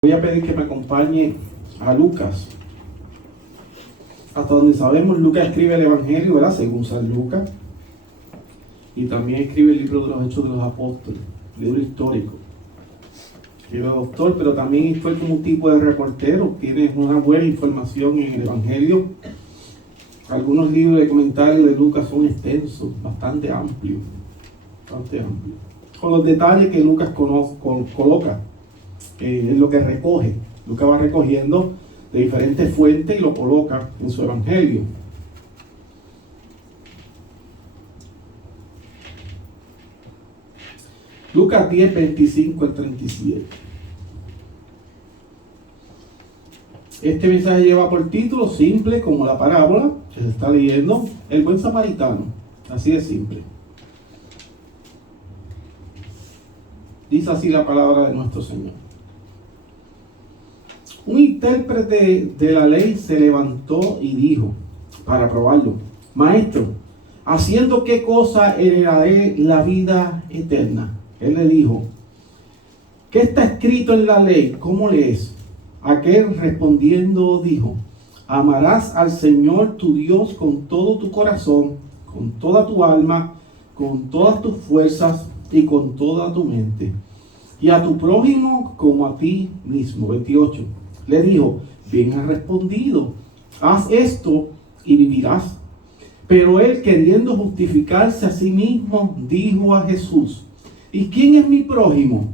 Voy a pedir que me acompañe a Lucas. Hasta donde sabemos, Lucas escribe el Evangelio, ¿verdad? Según San Lucas. Y también escribe el libro de los Hechos de los Apóstoles, libro histórico. Escribe doctor, pero también fue como un tipo de reportero. Tiene una buena información en el Evangelio. Algunos libros de comentarios de Lucas son extensos, bastante amplios. Con los detalles que Lucas coloca. Es lo que recoge. Lucas va recogiendo de diferentes fuentes y lo coloca en su evangelio. Lucas 10, 25 al 37. Este mensaje lleva por título simple como la parábola que se está leyendo, el buen samaritano. Así de simple. Dice así la palabra de nuestro Señor. Un intérprete de la ley se levantó y dijo, para probarlo: Maestro, ¿haciendo qué cosa heredaré la vida eterna? Él le dijo, ¿qué está escrito en la ley? ¿Cómo lees? Aquel respondiendo dijo, amarás al Señor tu Dios con todo tu corazón, con toda tu alma, con todas tus fuerzas y con toda tu mente, y a tu prójimo como a ti mismo. 28. Le dijo, bien has respondido, haz esto y vivirás. Pero él, queriendo justificarse a sí mismo, dijo a Jesús, ¿y quién es mi prójimo?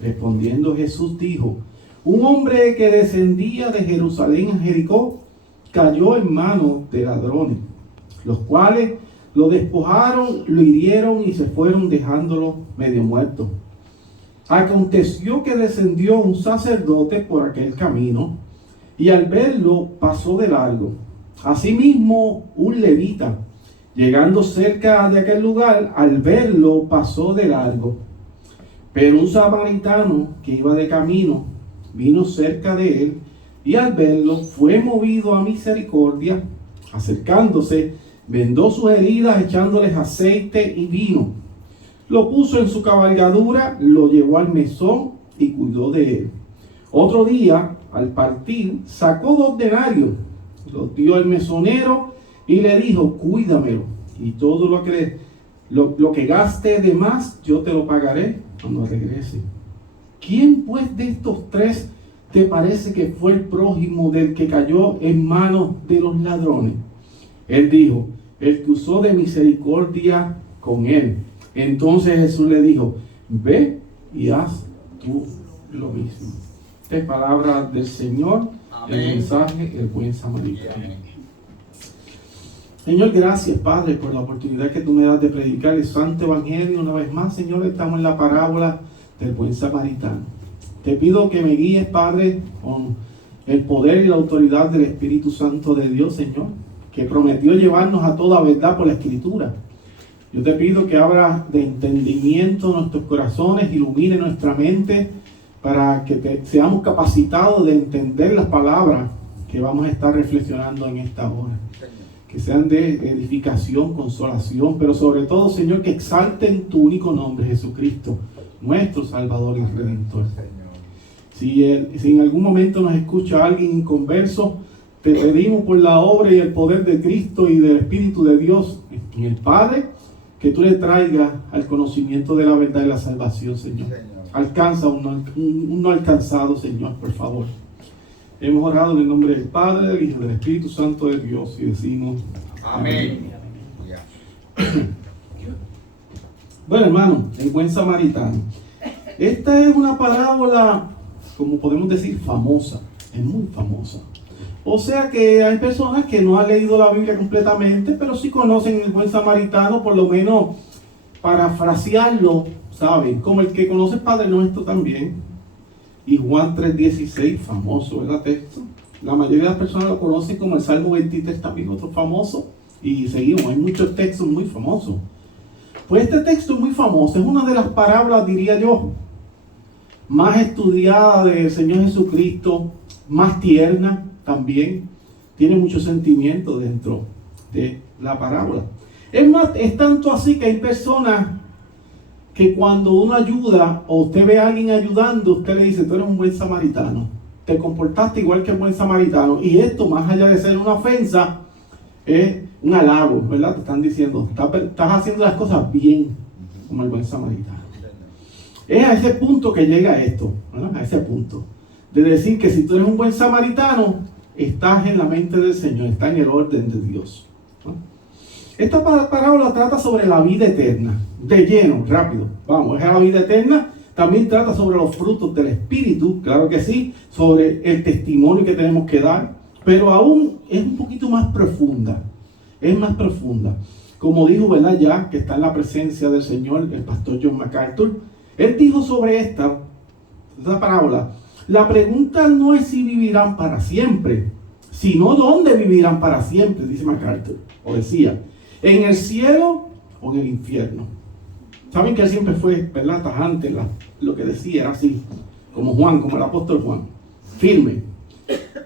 Respondiendo Jesús dijo, un hombre que descendía de Jerusalén a Jericó cayó en manos de ladrones, los cuales lo despojaron, lo hirieron y se fueron dejándolo medio muerto. Aconteció que descendió un sacerdote por aquel camino y al verlo pasó de largo. Asimismo, un levita, llegando cerca de aquel lugar, al verlo pasó de largo. Pero un samaritano que iba de camino vino cerca de él y al verlo fue movido a misericordia. Acercándose, vendó sus heridas echándoles aceite y vino. Lo puso en su cabalgadura, lo llevó al mesón y cuidó de él. Otro día, al partir, sacó 2 denarios, los dio al mesonero y le dijo, cuídamelo, y todo lo que gaste de más, yo te lo pagaré cuando regrese. ¿Quién pues de estos 3 te parece que fue el prójimo del que cayó en manos de los ladrones? Él dijo, el que usó de misericordia con él. Entonces Jesús le dijo, ve y haz tú lo mismo. Esta es palabra del Señor. Amén. El mensaje, el buen samaritano. Amén. Señor, gracias, Padre, por la oportunidad que tú me das de predicar el Santo Evangelio. Una vez más, Señor, estamos en la parábola del buen samaritano. Te pido que me guíes, Padre, con el poder y la autoridad del Espíritu Santo de Dios, Señor, que prometió llevarnos a toda verdad por la Escritura. Yo te pido que abra de entendimiento nuestros corazones, ilumine nuestra mente para que seamos capacitados de entender las palabras que vamos a estar reflexionando en esta hora. Que sean de edificación, consolación, pero sobre todo, Señor, que exalten tu único nombre, Jesucristo, nuestro Salvador y Redentor. Si en algún momento nos escucha alguien inconverso, te pedimos por la obra y el poder de Cristo y del Espíritu de Dios en el Padre, que tú le traigas al conocimiento de la verdad y la salvación, Señor. Alcanza un no alcanzado, Señor, por favor. Hemos orado en el nombre del Padre, del Hijo y del Espíritu Santo de Dios y decimos amén. Bueno, hermano, el buen samaritano. Esta es una parábola, como podemos decir, famosa. Es muy famosa. O sea que hay personas que no han leído la Biblia completamente, pero sí conocen el buen samaritano, por lo menos parafrasearlo, ¿saben? Como el que conoce el Padre Nuestro también. Y Juan 3:16, famoso, ¿verdad? Texto. La mayoría de las personas lo conocen como el Salmo 23, también otro famoso. Y seguimos, hay muchos textos muy famosos. Pues este texto es muy famoso, es una de las parábolas, diría yo, más estudiada del Señor Jesucristo, más tierna también. Tiene mucho sentimiento dentro de la parábola. Es más, es tanto así que hay personas que cuando uno ayuda o usted ve a alguien ayudando, usted le dice, tú eres un buen samaritano, te comportaste igual que un buen samaritano. Y esto, más allá de ser una ofensa, es un halago, ¿verdad? Te están diciendo, estás haciendo las cosas bien, como el buen samaritano. Es a ese punto que llega esto, ¿verdad? A ese punto de decir que si tú eres un buen samaritano, estás en la mente del Señor, estás en el orden de Dios, ¿no? Esta parábola trata sobre la vida eterna, de lleno, rápido, vamos, es la vida eterna. También trata sobre los frutos del Espíritu, claro que sí, sobre el testimonio que tenemos que dar, pero aún es un poquito más profunda, es más profunda. Como dijo, ¿verdad? Ya que está en la presencia del Señor, el pastor John MacArthur, él dijo sobre esta parábola, la pregunta no es si vivirán para siempre, sino dónde vivirán para siempre, dice MacArthur, o decía, en el cielo o en el infierno. Saben que él siempre fue, ¿verdad?, tajante, lo que decía era así, como Juan, como el apóstol Juan, firme.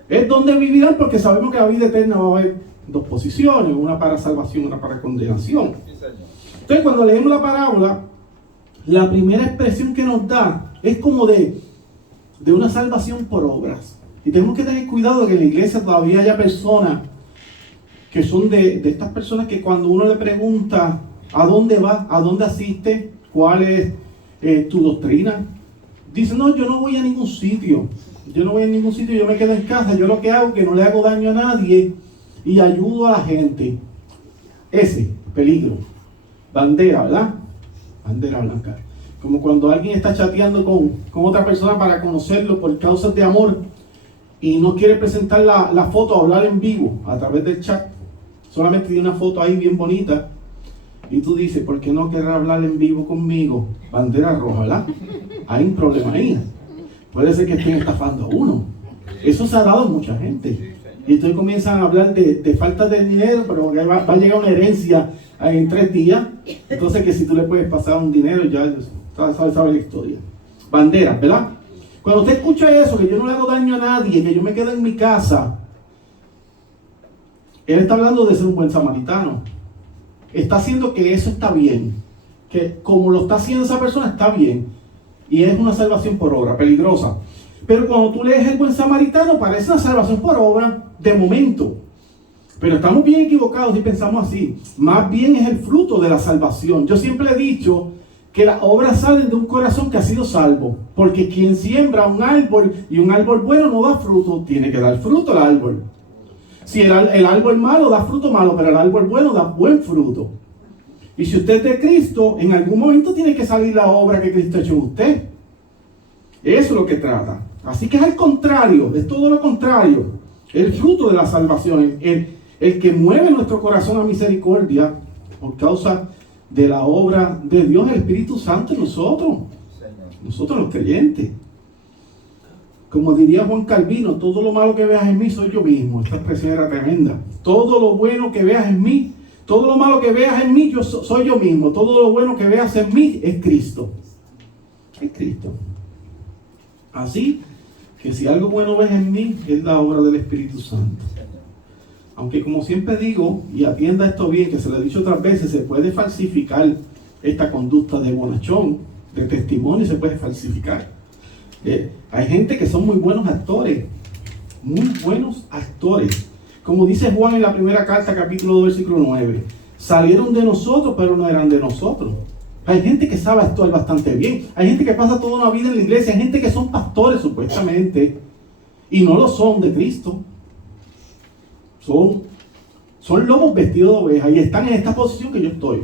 Es donde vivirán, porque sabemos que la vida eterna va a haber dos posiciones, una para salvación, una para condenación. Entonces, cuando leemos la parábola, la primera expresión que nos da es como de una salvación por obras. Y tenemos que tener cuidado de que en la iglesia todavía haya personas que son de estas personas que cuando uno le pregunta ¿a dónde va? ¿A dónde asiste? ¿Cuál es tu doctrina? Dicen, no, yo no voy a ningún sitio. Yo no voy a ningún sitio, yo me quedo en casa. Yo lo que hago es que no le hago daño a nadie y ayudo a la gente. Ese, peligro. Bandera, ¿verdad? Bandera blanca. Como cuando alguien está chateando con otra persona para conocerlo por causas de amor y no quiere presentar la foto o hablar en vivo a través del chat. Solamente tiene una foto ahí bien bonita. Y tú dices, ¿por qué no querrá hablar en vivo conmigo? Bandera roja, ¿verdad? Hay un problema ahí. Puede ser que estén estafando a uno. Eso se ha dado a mucha gente. Y entonces comienzan a hablar de falta de dinero, pero va a llegar una herencia en 3 días. Entonces que si tú le puedes pasar un dinero, ya sabes la historia. Banderas, ¿verdad? Cuando usted escucha eso, que yo no le hago daño a nadie, que yo me quedo en mi casa, él está hablando de ser un buen samaritano. Está haciendo que eso está bien, que como lo está haciendo esa persona está bien, y es una salvación por obra, peligrosa. Pero cuando tú lees el buen samaritano, parece una salvación por obra de momento, pero estamos bien equivocados si pensamos así. Más bien es el fruto de la salvación. Yo siempre he dicho que las obras salen de un corazón que ha sido salvo, porque quien siembra un árbol y un árbol bueno no da fruto, tiene que dar fruto el árbol. Si el árbol malo da fruto malo, pero el árbol bueno da buen fruto. Y si usted es de Cristo, en algún momento tiene que salir la obra que Cristo ha hecho en usted. Eso es lo que trata. Así que es al contrario, es todo lo contrario. El fruto de la salvación, el que mueve nuestro corazón a misericordia por causa de la obra de Dios, el Espíritu Santo en nosotros. Nosotros los creyentes. Como diría Juan Calvino, todo lo malo que veas en mí soy yo mismo. Esta expresión era tremenda. Todo lo bueno que veas en mí, todo lo malo que veas en mí, soy yo mismo. Todo lo bueno que veas en mí es Cristo. Es Cristo. Así que si algo bueno ves en mí, es la obra del Espíritu Santo. Aunque como siempre digo, y atienda esto bien, que se lo he dicho otras veces, se puede falsificar esta conducta de bonachón, de testimonio, se puede falsificar. Hay gente que son muy buenos actores, muy buenos actores. Como dice Juan en la primera carta, capítulo 2, versículo 9. Salieron de nosotros, pero no eran de nosotros. Hay gente que sabe actuar bastante bien. Hay gente que pasa toda una vida en la iglesia. Hay gente que son pastores supuestamente y no lo son de Cristo. Son lobos vestidos de oveja y están en esta posición que yo estoy.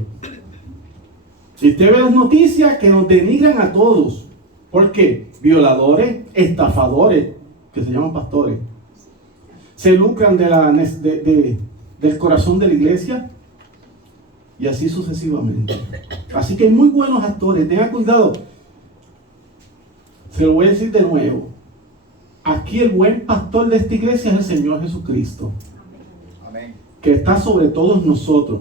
Si usted ve las noticias que nos denigran a todos. ¿Por qué? Violadores, estafadores, que se llaman pastores, se lucran del corazón de la iglesia y así sucesivamente. Así que hay muy buenos actores, tenga cuidado. Se lo voy a decir de nuevo. Aquí el buen pastor de esta iglesia es el Señor Jesucristo. Amén. Que está sobre todos nosotros.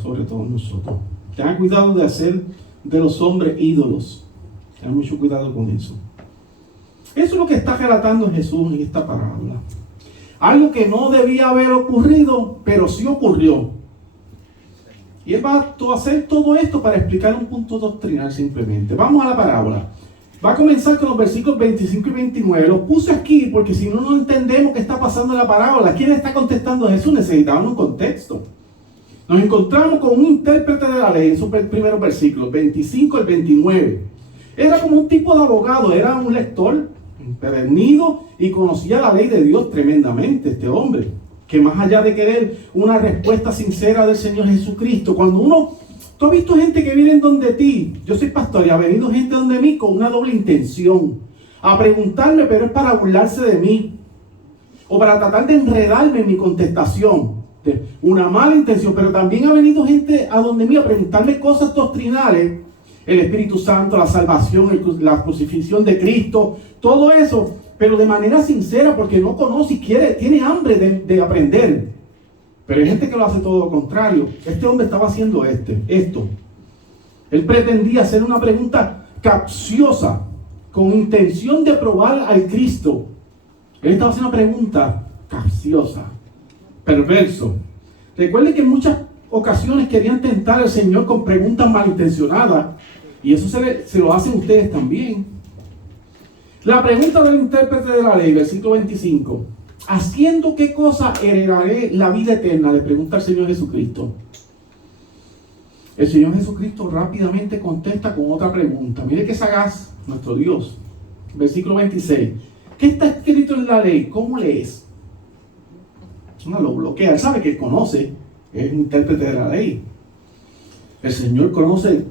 Sobre todos nosotros. Tengan cuidado de hacer de los hombres ídolos. Tengan mucho cuidado con eso. Eso es lo que está relatando Jesús en esta parábola. Algo que no debía haber ocurrido, pero sí ocurrió. Y él va a hacer todo esto para explicar un punto doctrinal simplemente. Vamos a la parábola. Va a comenzar con los versículos 25 y 29. Los puse aquí porque si no entendemos qué está pasando en la parábola. ¿Quién está contestando a Jesús? Necesitamos un contexto. Nos encontramos con un intérprete de la ley en sus primeros versículos, 25 al 29. Era como un tipo de abogado, era un lector empedernido y conocía la ley de Dios tremendamente, este hombre. Que más allá de querer una respuesta sincera del Señor Jesucristo, tú has visto gente que viene donde ti, yo soy pastor y ha venido gente donde mí con una doble intención, a preguntarme, pero es para burlarse de mí, o para tratar de enredarme en mi contestación. Una mala intención, pero también ha venido gente a donde mí a preguntarme cosas doctrinales, el Espíritu Santo, la salvación, la crucifixión de Cristo, todo eso, pero de manera sincera porque no conoce y tiene hambre de aprender. Pero hay gente que lo hace todo lo contrario. Este hombre estaba haciendo esto. Él pretendía hacer una pregunta capciosa, con intención de probar al Cristo. Él estaba haciendo una pregunta capciosa, perverso. Recuerden que en muchas ocasiones querían tentar al Señor con preguntas malintencionadas, y eso se lo hacen ustedes también. La pregunta del intérprete de la ley, versículo 25. ¿Haciendo qué cosa heredaré la vida eterna?, le pregunta al Señor Jesucristo. El Señor Jesucristo rápidamente contesta con otra pregunta. Mire qué sagaz nuestro Dios. Versículo 26. ¿Qué está escrito en la ley? ¿Cómo lees? No lo bloquea. Él sabe que conoce, es un intérprete de la ley. El Señor conoce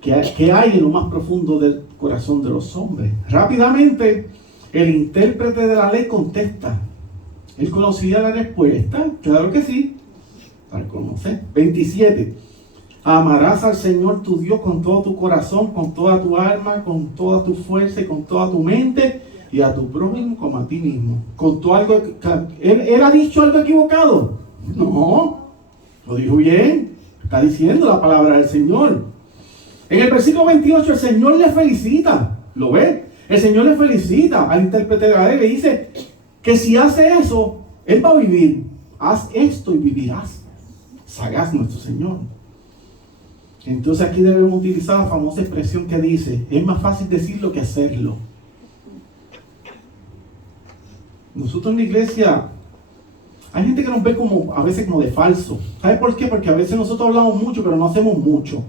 qué hay en lo más profundo del corazón de los hombres. Rápidamente, el intérprete de la ley contesta. Él conocía la respuesta. Claro que sí. Para conocer. 27. Amarás al Señor tu Dios con todo tu corazón, con toda tu alma, con toda tu fuerza y con toda tu mente, y a tu prójimo como a ti mismo. ¿Contó algo? ¿Él ha dicho algo equivocado? No, lo dijo bien. Está diciendo la palabra del Señor. En el versículo 28 el Señor le felicita. ¿Lo ve? El Señor le felicita al intérprete de la ley. Le dice que si hace eso, él va a vivir. Haz esto y vivirás. Sagaz nuestro Señor. Entonces aquí debemos utilizar la famosa expresión que dice: es más fácil decirlo que hacerlo. Nosotros en la iglesia hay gente que nos ve a veces como de falso. ¿Sabe por qué? Porque a veces nosotros hablamos mucho pero no hacemos mucho.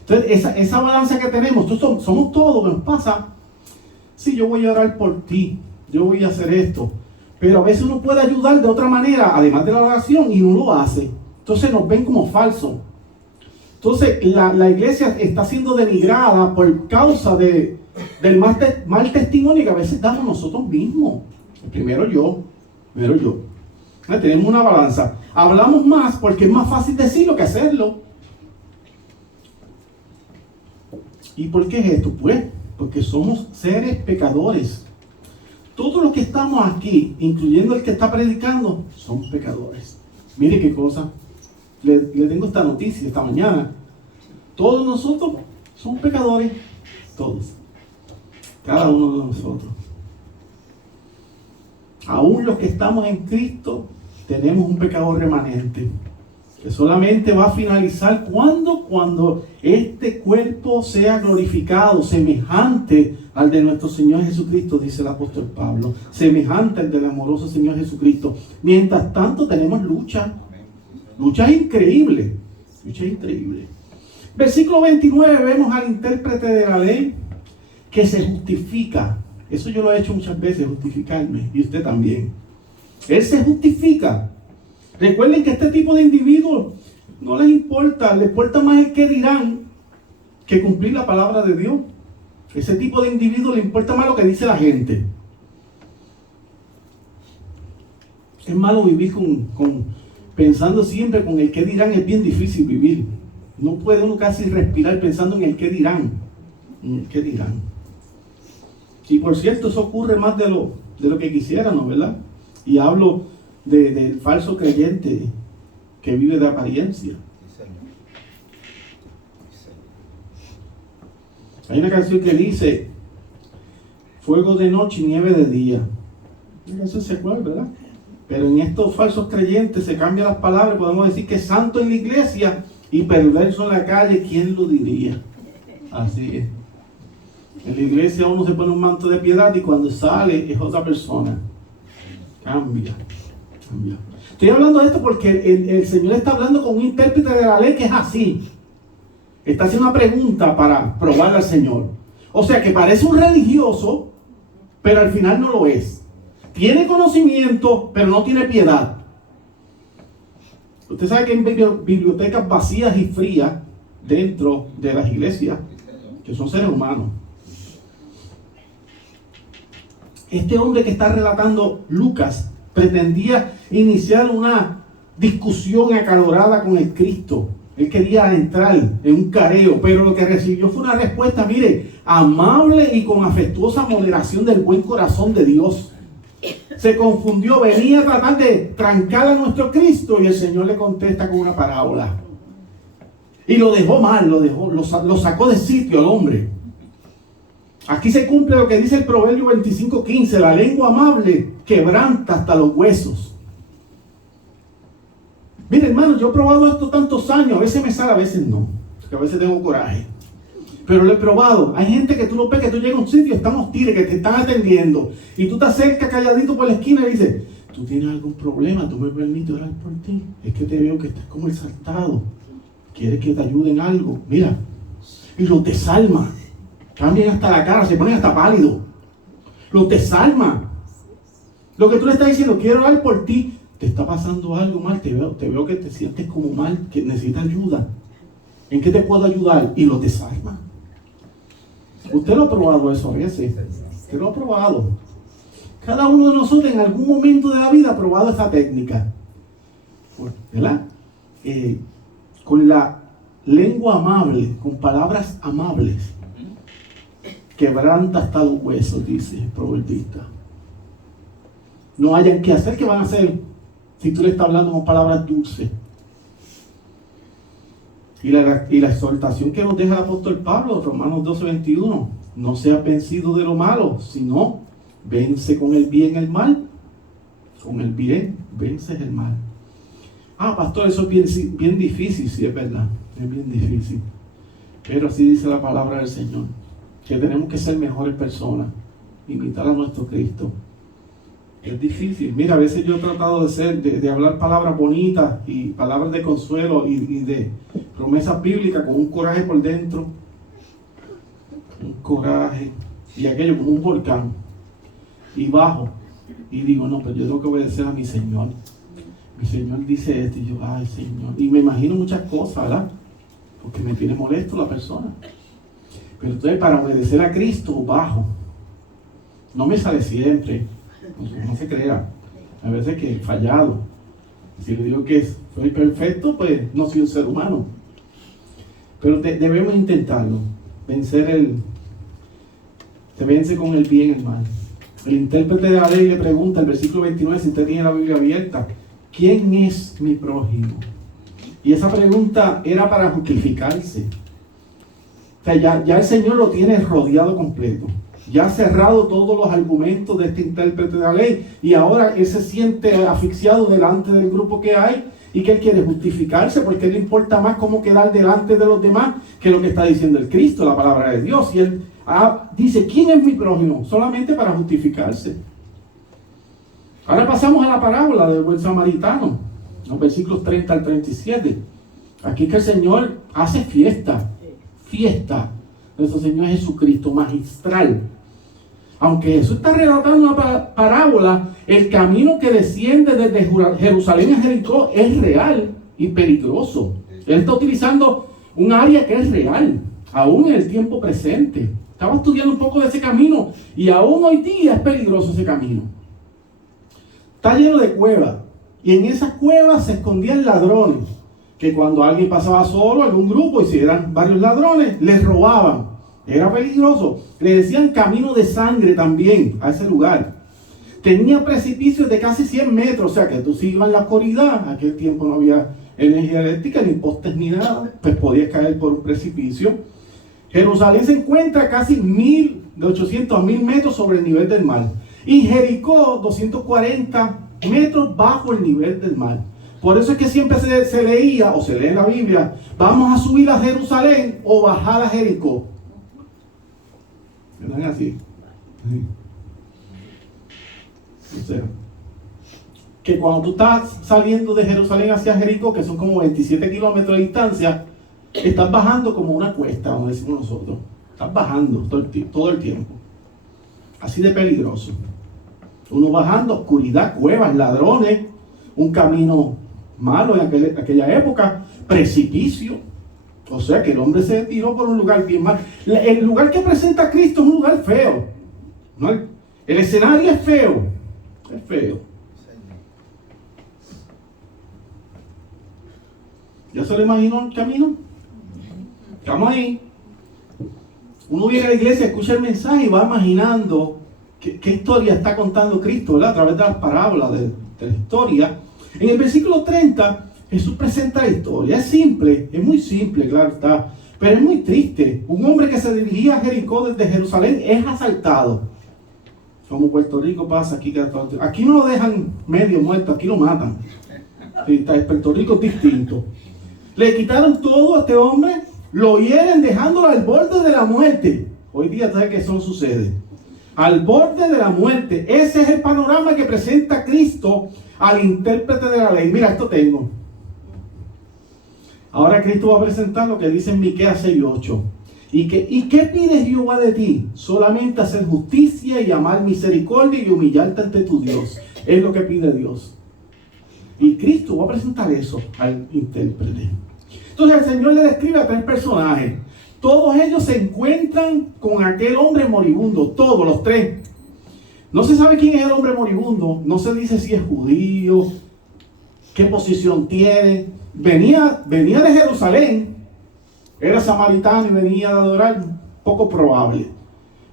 Entonces esa balanza que tenemos, somos todos, que nos pasa. Sí, yo voy a orar por ti, yo voy a hacer esto, pero a veces uno puede ayudar de otra manera además de la oración y no lo hace. Entonces nos ven como falsos. Entonces la iglesia está siendo denigrada por causa del mal testimonio que a veces damos nosotros mismos. Primero yo. Tenemos una balanza. Hablamos más porque es más fácil decirlo que hacerlo. ¿Y por qué es esto? Pues porque somos seres pecadores. Todos los que estamos aquí, incluyendo el que está predicando, somos pecadores. Mire qué cosa. Le tengo esta noticia esta mañana. Todos nosotros somos pecadores. Todos. Cada uno de nosotros. Aún los que estamos en Cristo, tenemos un pecado remanente. Que solamente va a finalizar cuando este cuerpo sea glorificado, semejante al de nuestro Señor Jesucristo, dice el apóstol Pablo. Semejante al del amoroso Señor Jesucristo. Mientras tanto tenemos lucha. Lucha increíble. Versículo 29, vemos al intérprete de la ley que se justifica. Eso yo lo he hecho muchas veces, justificarme, y usted también. Él se justifica. Recuerden que este tipo de individuos no les importa más el qué dirán que cumplir la palabra de Dios. Ese tipo de individuos le importa más lo que dice la gente. Es malo vivir pensando siempre con el qué dirán, es bien difícil vivir. No puede uno casi respirar pensando en el qué dirán. Y por cierto, eso ocurre más de lo que quisiéramos, ¿verdad? Y hablo del falso creyente que vive de apariencia. Hay una canción que dice: fuego de noche y nieve de día. Eso se acuerda, ¿verdad? Pero en estos falsos creyentes se cambian las palabras. Podemos decir que santo en la iglesia y perverso en la calle, ¿quién lo diría? Así es. En la iglesia uno se pone un manto de piedad y cuando sale es otra persona. Cambia. Estoy hablando de esto porque el Señor está hablando con un intérprete de la ley que es así. Está haciendo una pregunta para probar al Señor. O sea que parece un religioso, pero al final no lo es. Tiene conocimiento, pero no tiene piedad. Usted sabe que hay bibliotecas vacías y frías dentro de las iglesias, que son seres humanos. Este hombre que está relatando Lucas pretendía iniciar una discusión acalorada con el Cristo. Él quería entrar en un careo, pero lo que recibió fue una respuesta, mire, amable y con afectuosa moderación del buen corazón de Dios. Se confundió, venía a tratar de trancar a nuestro Cristo y el Señor le contesta con una parábola. Y lo dejó mal, lo sacó de sitio al hombre. Aquí se cumple lo que dice el Proverbio 25:15, la lengua amable quebranta hasta los huesos. Mire, hermano, yo he probado esto tantos años, a veces me sale, a veces no, porque a veces tengo coraje. Pero lo he probado. Hay gente que tú lo ves, que tú llegas a un sitio y están hostiles, que te están atendiendo, y tú te acercas calladito por la esquina y dices, ¿tú tienes algún problema? ¿Tú me permites orar por ti? Es que te veo que estás como exaltado. ¿Quieres que te ayude en algo? Mira, y los desarma. Cambian hasta la cara, se ponen hasta pálidos. Los desarma. Lo que tú le estás diciendo, quiero orar por ti. Te está pasando algo mal, te veo que te sientes como mal, que necesitas ayuda. ¿En qué te puedo ayudar? Y los desarma. Usted lo ha probado eso a veces. Usted lo ha probado. Cada uno de nosotros en algún momento de la vida ha probado esta técnica. ¿Verdad? Con la lengua amable, con palabras amables, quebranta hasta los huesos, dice el proverbista. No hayan que hacer, ¿qué van a hacer? Si tú le estás hablando con palabras dulces. Y la exhortación que nos deja el apóstol Pablo, Romanos 12:21, no seas vencido de lo malo, sino vence con el bien el mal. Con el bien vences el mal. Pastor, eso es bien difícil, sí, es verdad, es bien difícil. Pero así dice la palabra del Señor, que tenemos que ser mejores personas, imitar a nuestro Cristo. Es difícil. Mira, a veces yo he tratado de hablar palabras bonitas y palabras de consuelo y de promesas bíblicas con un coraje por dentro. Un coraje. Y aquello como un volcán. Y bajo. Y digo, no, pero yo tengo que obedecer a mi Señor. Mi Señor dice esto y yo, ay Señor. Y me imagino muchas cosas, ¿verdad? Porque me tiene molesto la persona. Pero entonces para obedecer a Cristo, bajo. No me sale siempre. No se crea. A veces que he fallado. Si le digo que soy perfecto, pues no soy un ser humano. Pero debemos intentarlo. Se vence con el bien el mal. El intérprete de la ley le pregunta, el versículo 29, si usted tiene la Biblia abierta, ¿quién es mi prójimo? Y esa pregunta era para justificarse. O sea, ya el Señor lo tiene rodeado completo. Ya ha cerrado todos los argumentos de este intérprete de la ley y ahora él se siente asfixiado delante del grupo que hay y que él quiere justificarse porque a él le importa más cómo quedar delante de los demás que lo que está diciendo el Cristo, la palabra de Dios. Y él dice, ¿quién es mi prójimo? Solamente para justificarse. Ahora pasamos a la parábola del buen samaritano, los versículos 30 al 37. Aquí que el Señor hace fiesta de nuestro Señor Jesucristo, magistral. Aunque Jesús está relatando una parábola, el camino que desciende desde Jerusalén a Jericó es real y peligroso. Él está utilizando un área que es real, aún en el tiempo presente. Estaba estudiando un poco de ese camino y aún hoy día es peligroso ese camino. Está lleno de cuevas y en esas cuevas se escondían ladrones que cuando alguien pasaba solo, algún grupo, y si eran varios ladrones, les robaban. Era peligroso. Le decían camino de sangre también a ese lugar. Tenía precipicios de casi 100 metros, o sea que tú si ibas en la oscuridad, en aquel tiempo no había energía eléctrica, ni postes ni nada, pues podías caer por un precipicio. Jerusalén se encuentra casi de 800 a 1000 metros sobre el nivel del mar. Y Jericó, 240 metros bajo el nivel del mar. Por eso es que siempre se leía o se lee en la Biblia, vamos a subir a Jerusalén o bajar a Jericó. ¿No es así? Sí. O sea, que cuando tú estás saliendo de Jerusalén hacia Jericó, que son como 27 kilómetros de distancia, estás bajando como una cuesta, como decimos nosotros. Estás bajando todo el tiempo. Así de peligroso. Uno bajando, oscuridad, cuevas, ladrones, un camino malo en aquella época, precipicio. O sea que el hombre se tiró por un lugar bien mal. El lugar que presenta a Cristo es un lugar feo. ¿No? El escenario es feo. Es feo. ¿Ya se lo imaginó el camino? Estamos ahí. Uno viene a la iglesia, escucha el mensaje y va imaginando qué historia está contando Cristo, ¿verdad? A través de las parábolas de la historia. En el versículo 30, Jesús presenta la historia. Es simple, es muy simple, claro está, pero es muy triste. Un hombre que se dirigía a Jericó desde Jerusalén es asaltado. Como Puerto Rico pasa aquí. Aquí no lo dejan medio muerto, aquí lo matan. Puerto Rico es distinto. Le quitaron todo a este hombre, lo hieren dejándolo al borde de la muerte. Hoy día, ¿sabes qué eso sucede? Al borde de la muerte. Ese es el panorama que presenta Cristo al intérprete de la ley. Mira, esto tengo. Ahora Cristo va a presentar lo que dice en Miqueas 6:8. ¿Y qué pide Jehová de ti? Solamente hacer justicia y amar misericordia y humillarte ante tu Dios. Es lo que pide Dios. Y Cristo va a presentar eso al intérprete. Entonces el Señor le describe a 3 personajes. Todos ellos se encuentran con aquel hombre moribundo. Todos los 3. No se sabe quién es el hombre moribundo. No se dice si es judío, qué posición tiene. Venía de Jerusalén. Era samaritano y venía a adorar. Poco probable.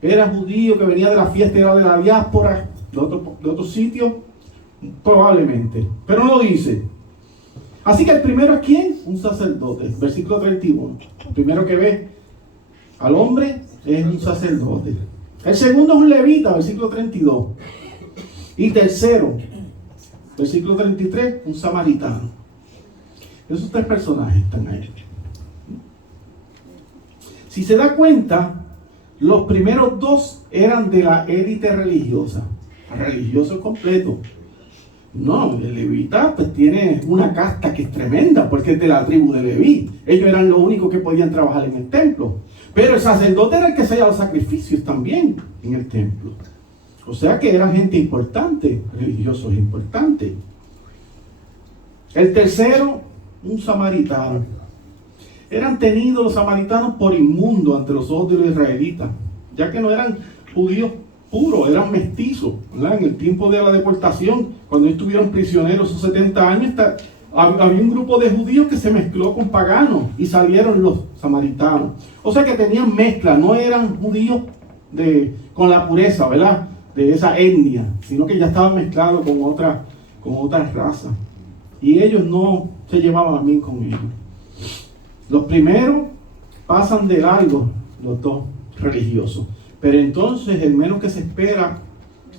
Era judío que venía de la fiesta, era de la diáspora, de otro sitio. Probablemente. Pero no dice. Así que el primero es ¿quién? Un sacerdote. Versículo 31. El primero que ve al hombre es un sacerdote. El segundo es un levita, versículo 32. Y tercero, versículo 33, un samaritano. Esos 3 personajes están ahí. Si se da cuenta, los primeros 2 eran de la élite religiosa. Religioso completo. No, el levita pues tiene una casta que es tremenda, porque es de la tribu de Leví. Ellos eran los únicos que podían trabajar en el templo. Pero el sacerdote era el que hacía los sacrificios también en el templo. O sea que era gente importante, religiosos importantes. El tercero, un samaritano. Eran tenidos los samaritanos por inmundos ante los ojos de los israelitas, ya que no eran judíos puros, eran mestizos, ¿verdad? En el tiempo de la deportación, cuando estuvieron prisioneros esos 70 años, había un grupo de judíos que se mezcló con paganos y salieron los samaritanos. O sea que tenían mezcla, no eran judíos con la pureza, ¿verdad? De esa etnia, sino que ya estaban mezclados con otras razas. Y ellos no se llevaban bien con ellos. Los primeros pasan de largo, los 2 religiosos. Pero entonces el menos que se espera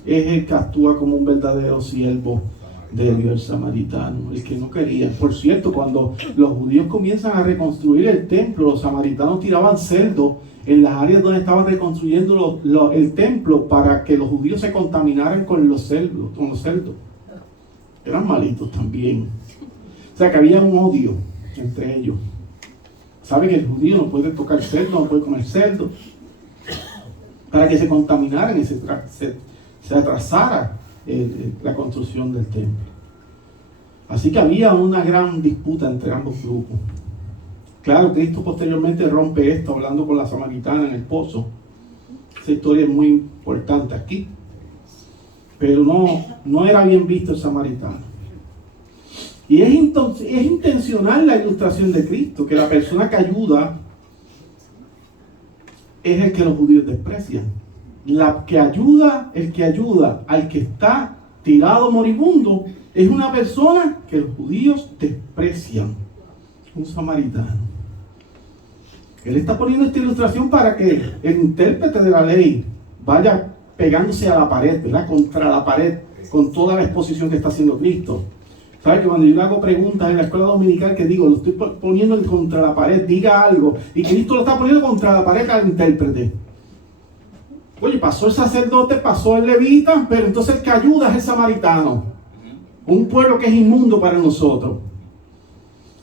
es el que actúa como un verdadero siervo de Dios, el samaritano, el que no quería. Por cierto, cuando los judíos comienzan a reconstruir el templo, los samaritanos tiraban cerdos en las áreas donde estaban reconstruyendo el templo para que los judíos se contaminaran con los cerdos. Eran malitos también. O sea que había un odio entre ellos. Saben que el judío no puede tocar cerdo, no puede comer cerdo. Para que se contaminaran y se atrasara la construcción del templo. Así que había una gran disputa entre ambos grupos. Claro, Cristo posteriormente rompe esto hablando con la samaritana en el pozo. Esa historia es muy importante aquí. Pero no era bien visto el samaritano. Y es intencional la ilustración de Cristo, que la persona que ayuda es el que los judíos desprecian. El que ayuda al que está tirado moribundo es una persona que los judíos desprecian. Un samaritano. Él está poniendo esta ilustración para que el intérprete de la ley vaya pegándose a la pared, ¿verdad? Contra la pared, con toda la exposición que está haciendo Cristo. ¿Sabes que cuando yo le hago preguntas en la escuela dominical que digo, lo estoy poniendo contra la pared, diga algo, y Cristo lo está poniendo contra la pared al intérprete? Oye, pasó el sacerdote, pasó el levita, pero entonces el que ayuda es el samaritano. Un pueblo que es inmundo para nosotros.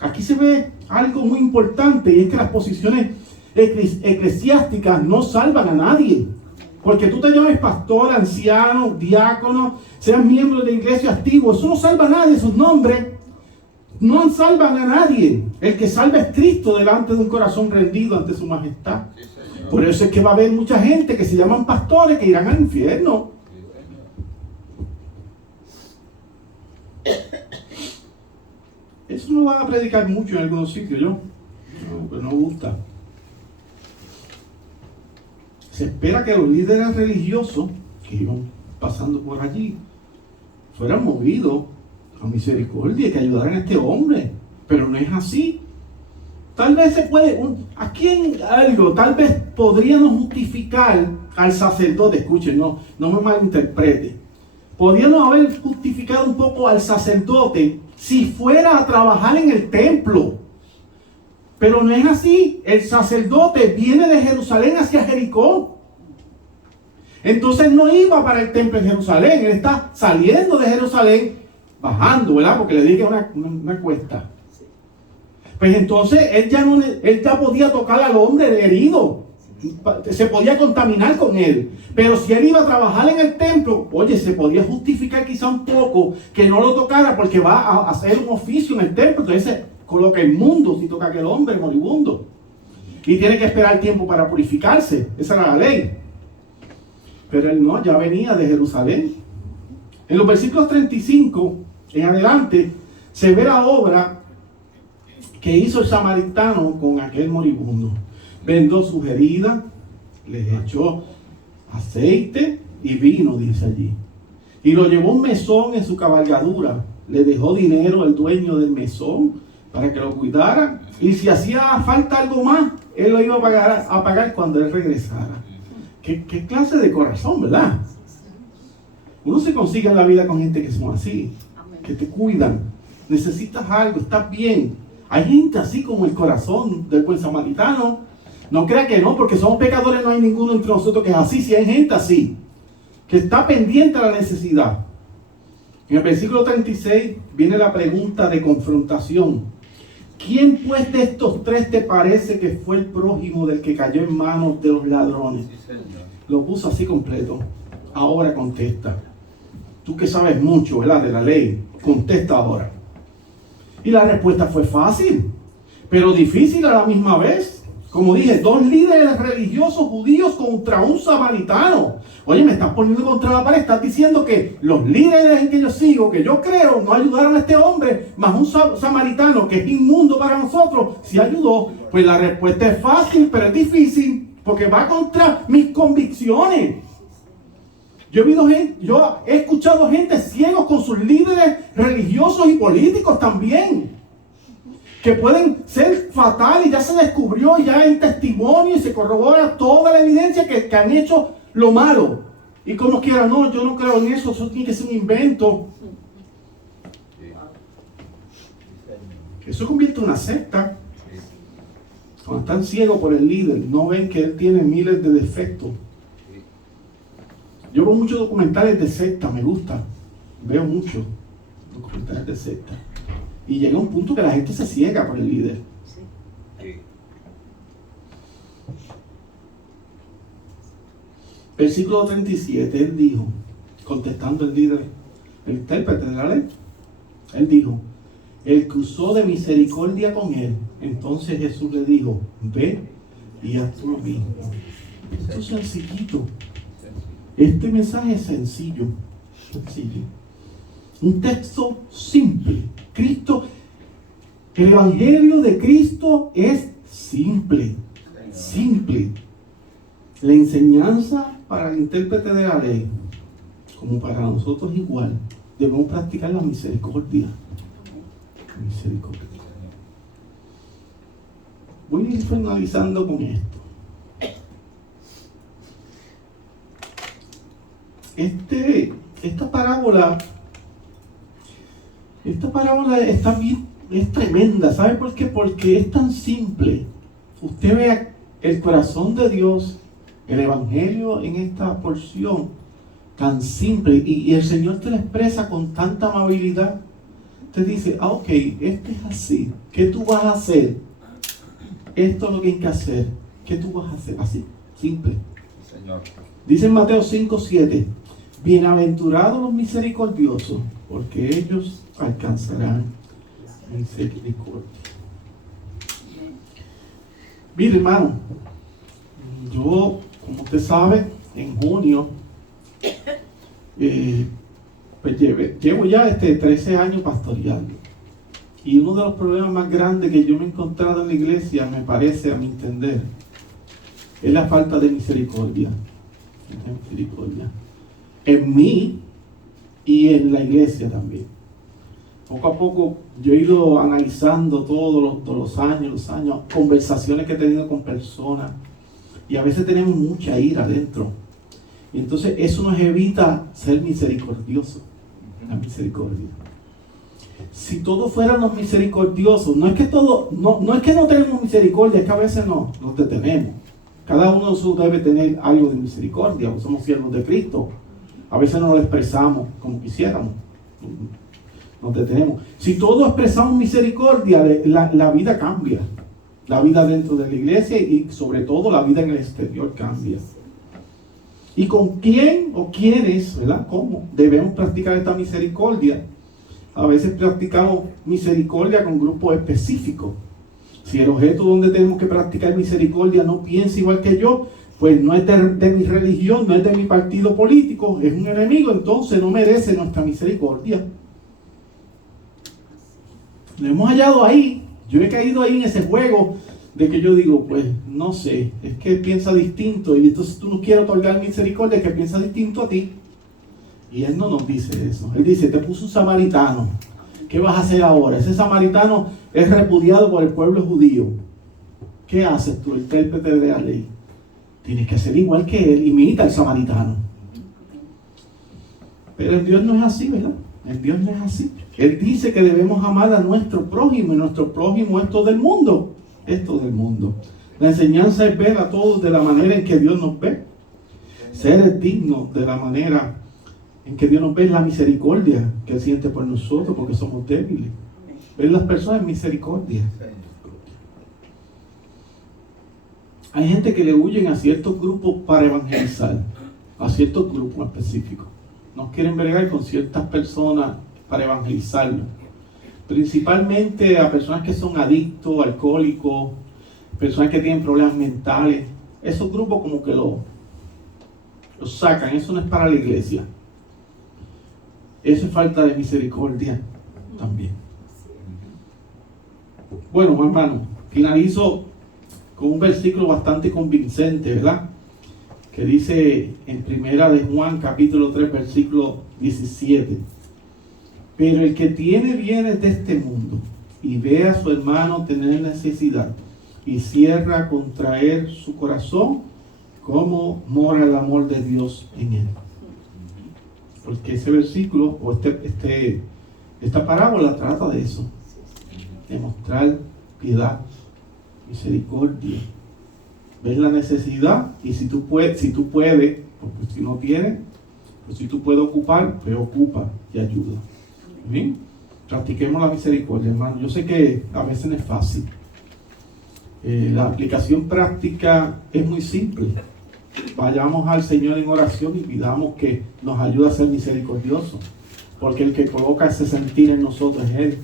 Aquí se ve algo muy importante, y es que las posiciones eclesiásticas no salvan a nadie. Porque tú te llames pastor, anciano, diácono, seas miembro de la iglesia activo, eso no salva a nadie, esos nombres no salvan a nadie. El que salva es Cristo delante de un corazón rendido ante su majestad. Por eso es que va a haber mucha gente que se llaman pastores que irán al infierno. Eso lo van a predicar mucho en algunos sitios, pues no gusta. Se espera que los líderes religiosos que iban pasando por allí fueran movidos a misericordia y que ayudaran a este hombre, pero no es así. Tal vez se puede, aquí en algo, tal vez podríamos justificar al sacerdote, escuchen, no me malinterprete, podríamos haber justificado un poco al sacerdote si fuera a trabajar en el templo, pero no es así. El sacerdote viene de Jerusalén hacia Jericó, entonces no iba para el templo en Jerusalén, él está saliendo de Jerusalén, bajando, ¿verdad? Porque le dije una cuesta. Pues entonces él ya podía tocar al hombre herido, se podía contaminar con él. Pero si él iba a trabajar en el templo, oye, se podía justificar quizá un poco que no lo tocara porque va a hacer un oficio en el templo. Entonces se coloca inmundo si toca a aquel hombre moribundo. Y tiene que esperar tiempo para purificarse. Esa era la ley. Pero él no, ya venía de Jerusalén. En los versículos 35 en adelante se ve la obra que hizo el samaritano con aquel moribundo. Vendó sus heridas, les echó aceite y vino, dice allí. Y lo llevó un mesón en su cabalgadura. Le dejó dinero el dueño del mesón para que lo cuidara. Y si hacía falta algo más, él lo iba a pagar cuando él regresara. ¿Qué clase de corazón, verdad? Uno se consigue en la vida con gente que son así, que te cuidan. Necesitas algo, estás bien. Hay gente así como el corazón del buen samaritano. No crea que no, porque somos pecadores, no hay ninguno entre nosotros que es así. Si hay gente así, que está pendiente a la necesidad. En el versículo 36 viene la pregunta de confrontación. ¿Quién pues de estos tres te parece que fue el prójimo del que cayó en manos de los ladrones? Lo puso así completo. Ahora contesta. Tú que sabes mucho, ¿verdad?, de la ley, contesta ahora. Y la respuesta fue fácil, pero difícil a la misma vez. Como dije, dos líderes religiosos judíos contra un samaritano. Oye, me estás poniendo contra la pared. Estás diciendo que los líderes en que yo sigo, que yo creo, no ayudaron a este hombre, más un samaritano que es inmundo para nosotros, sí ayudó. Pues la respuesta es fácil, pero es difícil, porque va contra mis convicciones. Yo he escuchado gente ciegos con sus líderes religiosos y políticos también, que pueden ser fatales. Ya se descubrió, ya hay testimonio y se corrobora toda la evidencia que han hecho lo malo. Y como quiera, no, yo no creo en eso tiene que ser un invento. Eso convierte en una secta. Cuando están ciegos por el líder, no ven que él tiene miles de defectos. Yo veo muchos documentales de secta, me gusta. Veo muchos documentales de secta. Y llega un punto que la gente se ciega por el líder. Sí. Versículo 37, él dijo, contestando el líder, el intérprete de la ley, él dijo, el que usó de misericordia con él. Entonces Jesús le dijo, ve y haz tú lo mismo. Esto es sencillito. Este mensaje es sencillo. Un texto simple. Cristo, el evangelio de Cristo es simple. Simple. La enseñanza para el intérprete de la ley, como para nosotros igual, debemos practicar la misericordia. Misericordia. Voy a ir finalizando con esto. Esta parábola Esta parábola está bien, es tremenda. ¿Sabe por qué? Porque es tan simple. Usted ve el corazón de Dios, el Evangelio en esta porción, tan simple, y el Señor te lo expresa con tanta amabilidad. Te dice, ok, esto es así. ¿Qué tú vas a hacer? Esto es lo que hay que hacer. ¿Qué tú vas a hacer? Así, simple. Señor. Dice en Mateo 5:7, bienaventurados los misericordiosos, porque ellos alcanzarán misericordia. Mire, hermano, yo, como usted sabe, en junio, pues llevo ya 13 años pastoreando. Y uno de los problemas más grandes que yo me he encontrado en la iglesia, me parece, a mi entender, es la falta de misericordia. Misericordia. En mí y en la iglesia también. Poco a poco yo he ido analizando todos los años, conversaciones que he tenido con personas, y a veces tenemos mucha ira adentro. Y entonces eso nos evita ser misericordiosos. La misericordia. Si todos fuéramos misericordiosos, no es que no tenemos misericordia, es que a veces nos detenemos. Cada uno de nosotros debe tener algo de misericordia, porque somos siervos de Cristo. A veces no lo expresamos como quisiéramos. Nos detenemos. Si todos expresamos misericordia, la vida cambia. La vida dentro de la iglesia y sobre todo la vida en el exterior cambia. ¿Y con quién o quiénes, verdad? ¿Cómo debemos practicar esta misericordia? A veces practicamos misericordia con grupos específicos. Si el objeto donde tenemos que practicar misericordia no piensa igual que yo, pues no es de mi religión, no es de mi partido político, es un enemigo, entonces no merece nuestra misericordia. Nos hemos hallado ahí. Yo he caído ahí en ese juego de que yo digo, pues no sé, es que piensa distinto, y entonces tú no quieres otorgar misericordia, que piensa distinto a ti. Y Él no nos dice eso. Él dice, te puso un samaritano, ¿qué vas a hacer ahora? Ese samaritano es repudiado por el pueblo judío. ¿Qué haces tú, intérprete de la ley? Tienes que hacer igual que él, imita al samaritano. Pero en Dios no es así, ¿verdad? En Dios no es así. Él dice que debemos amar a nuestro prójimo, y nuestro prójimo es todo el mundo. Es todo el mundo. La enseñanza es ver a todos de la manera en que Dios nos ve. Ser dignos de la manera en que Dios nos ve, la misericordia que Él siente por nosotros, porque somos débiles. Ver las personas en misericordia. Hay gente que le huyen a ciertos grupos para evangelizar, a ciertos grupos específicos. No quieren bregar con ciertas personas para evangelizarlos. Principalmente a personas que son adictos, alcohólicos, personas que tienen problemas mentales. Esos grupos como que los sacan. Eso no es para la iglesia. Eso es falta de misericordia también. Bueno, hermano, finalizo con un versículo bastante convincente, ¿verdad? Que dice en Primera de Juan, capítulo 3, versículo 17. Pero el que tiene bienes de este mundo y ve a su hermano tener necesidad y cierra contra él su corazón, ¿cómo mora el amor de Dios en él? Porque ese versículo o esta parábola trata de eso, de mostrar piedad, misericordia, ver la necesidad, y si tú puedes, porque si no tienes, pues si tú puedes ocupar, pues ocupa y ayuda. ¿Bien? Practiquemos la misericordia, hermano. Yo sé que a veces no es fácil. La aplicación práctica es muy simple. Vayamos al Señor en oración y pidamos que nos ayude a ser misericordiosos, porque el que coloca ese sentir en nosotros es Él,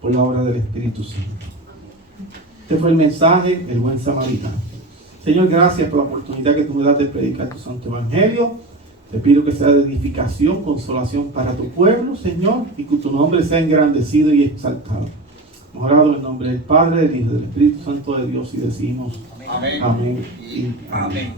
por la obra del Espíritu Santo. Este fue el mensaje del buen samaritano. Señor, gracias por la oportunidad que tú me das de predicar tu santo evangelio. Te pido que sea de edificación, consolación para tu pueblo, Señor, y que tu nombre sea engrandecido y exaltado. Hemos orado en nombre del Padre, del Hijo y del Espíritu Santo de Dios, y decimos amén, amén y amén.